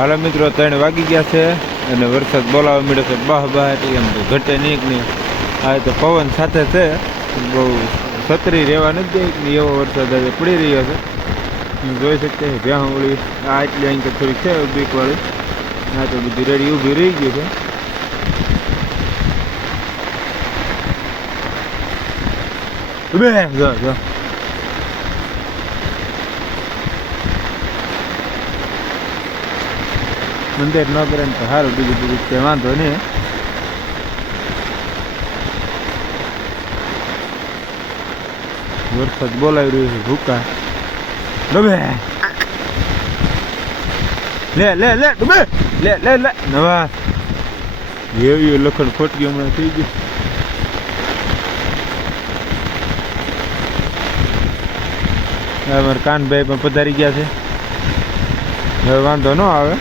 હાલો મિત્રો 3 વાગી ગયા છે અને વરસાદ બોલાવા મળ્યો છે બહ એટલે એમ તો ઘટે નહીં. આ તો પવન સાથે છે, બહુ છત્રી રહેવા નથી દે એવો વરસાદ આજે પડી રહ્યો છે. જોઈ શકते ભ્યાંવળી આ એટલી અહીં થોડીક છે બીકવાળી. આ તો બધી રેડી ઊભી રહી ગયું છે. જો મંદિર ન કરે ને તો સારું, બીજું કંઈ વાંધો નહીં. વરસાદ બોલાવી રહ્યો છે ભૂકા. ડૂબે લે લે લે ડૂબે લે લે લે નવા એવી લખણ ખોટકી હમણાં થઈ ગયું. અમારા કાનભાઈ પણ પધારી ગયા છે. હવે વાંધો ન આવે.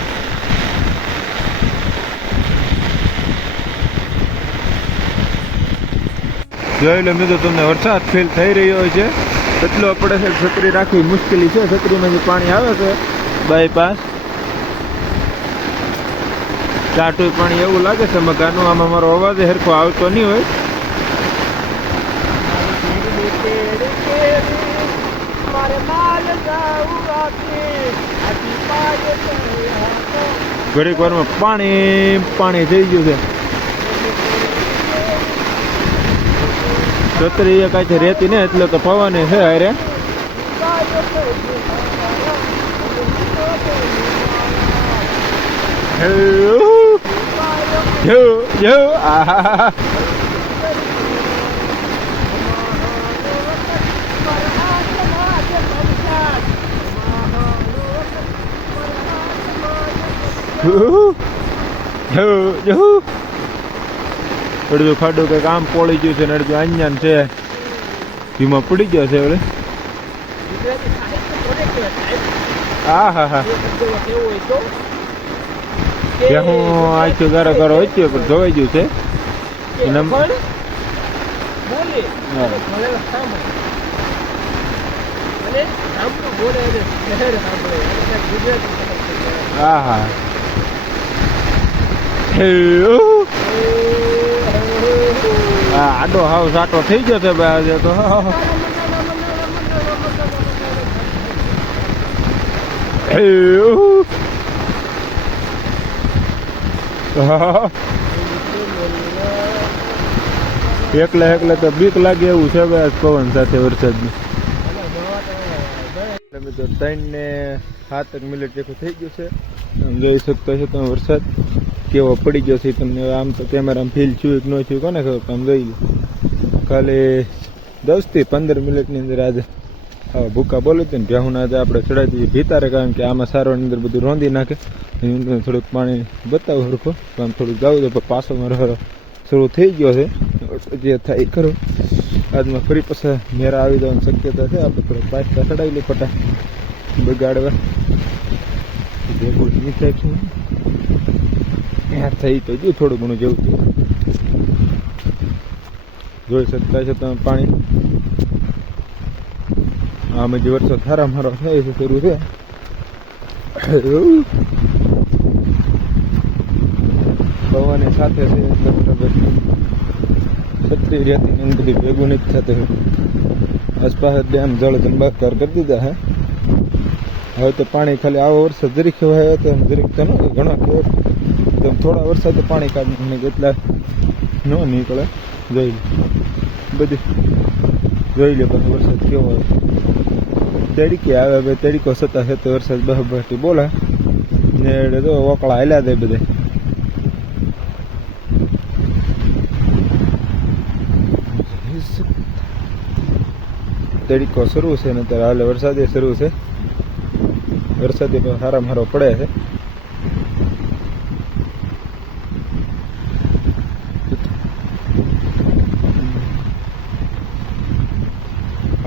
જોઈ લો મિત્રો, તમને વરસાદ ફીલ થઈ રહ્યો છે. એટલો પડે છે, છત્રી રાખવી મુશ્કેલી છે. છત્રીમાંથી પાણી આવે છે બાયપાસ. ચાટું પાણી એવું લાગે છે મકાનનું. આમાં મારો અવાજ હરખો આવતો નહીં હોય. ઘડીક વારમાં પાણી પાણી થઈ ગયું છે. છત્રી એ કાંઈ રહેતી ને એટલે તો પવન છે અરે. અડધું ખાડું કંઈક આમ પોળી ગયું છે ને અડધું અંજાન છે, એમાં પડી ગયો છે. હવે હા હા હા હું આખું ગારો ગારો હોય છે પણ ધોવાઈ ગયું છે. હા હા આડો હાવ સાટો થઈ ગયો છે ભાઈ આજે તો. એકલા તો બીક લાગે એવું છે ભાઈ પવન સાથે વરસાદની. મિત્રો 3 ને 7 મિનિટ જેટલું થઈ ગયું છે. જોઈ શકતા છો તમે વરસાદ કેવો પડી ગયો છે. તમને આમ તો કેમેરામાં ફીલ થયું કે ન થયું કોને ખબર, તમે જોઈ લો. ખાલી 10 થી 15 મિનિટની અંદર આજે આવા ભૂકા બોલે છે ને ભ્યાહુના આજે આપણે ચડાવી દઈએ ભીતારે, કારણ કે આમાં સારવાની અંદર બધું રોંધી નાખે. થોડુંક પાણી બતાવું હરખું તો આમ થોડુંક ગાવું છે, પણ પાછો મારો શરૂ થઈ ગયો છે. જે થાય ખરું. આજમાં ફરી પાછા મેરા આવી જવાની શક્યતા છે. આપણે થોડોક પાછા ચડાવી લઈએ ફટા બગાડવા ભેગું નહીં થાય છે. થઈ તો ગયું થોડું ઘણું જેવું થયું. જોઈ શકતા છો તમે પાણી. આમાં જે વરસાદ સારા મારો થાય છે શરૂ છે. પવન સાથે છે. છત્રી રહેતી ને બધી ભેગું નથી થતું. આસપાસ ડેમ જળ જંબાકાર કરી દીધા હે. હવે તો પાણી ખાલી આવો વરસાદ જરીક હોય તો જરીક તો ન ઘણો કેવો થોડા વરસાદ પાણી કાઢીને એટલા ન નીકળે. જોઈ લો બધી જોઈ લો પછી વરસાદ કેવો હોય. તડકી આવે હવે તડકો સતા છે તો વરસાદ બહબટી બોલે ને તો ઓકળા હાલ્યા દે બધે. તડકો શરૂ છે ને ત્યારે હાલે વરસાદે શરૂ છે. વરસાદે પણ સારા મારો પડે છે.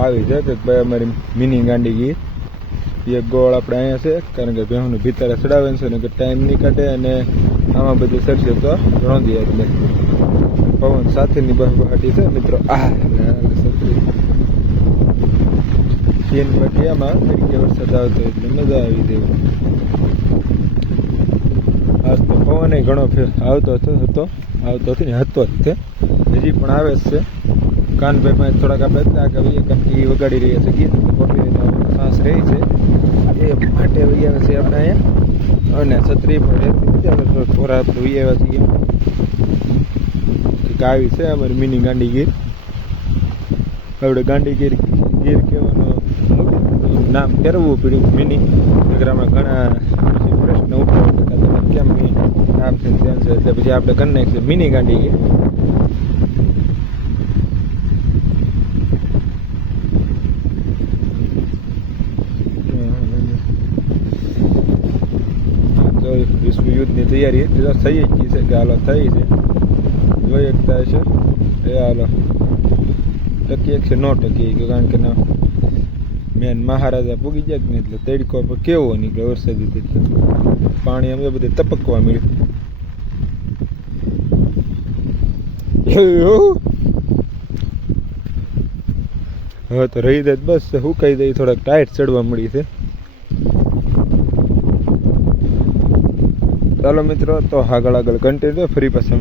આવી છે કે ભાઈ અમારી મિની ગાંડી ગઈ એક ગોળ આપણે અહીંયા છે, કારણ કે ભેહુંને ભીતરે ચડાવે છે ને કે ટાઈમ નહીં કાઢે અને આમાં બધું સરસે તો રોંધી એટલે પવન સાથેની બહાટી છે મિત્રો. બાકી આમાં તરીકે વરસાદ આવતો એટલે મજા આવી દેવું. આજ તો પવન ઘણો આવતો હતો ને હતો જ તે હજી પણ આવે જ છે. કાનભાઈ પાસે થોડાક આપણે આગળ કંઠી વગાડી રહ્યા છે ગીત પકડી શ્વાસ રહી છે એ માટે વહી આવે છે આપણે અહીંયા. અને છત્રી પણ થોડા આપણે વહી આવ્યા છીએ કે આવી છે અમારી મિની ગાંડીગીર. આપણે ગાંડીગીર ગીર કહેવાનું નામ ફેરવવું પડ્યું મિની નગરમાં ઘણા પ્રશ્ન ઉઠાવતા કેમ નામ છે એટલે પછી આપણે કરી નાખીએ મિની ગાંડીગીર. વિશ્વ યુદ્ધની તૈયારી થઈ જ ગઈ છે કે હાલો થઈ છે જોઈ એકતા છે એ હાલો ટકી એક છે ન ટકી કારણ કે ના મેન મહારાજા પૂગી જાય ને એટલે તડકો પર કેવો નીકળે વરસાદી એટલે પાણી અમે બધે તપકવા મળ્યું. હવે તો રહી જાય બસ સુકાઈ જાય થોડાક ટાઈટ ચડવા મળી છે. ચાલો મિત્રો તો આગળ કન્ટિન્યુ ફરી પાછા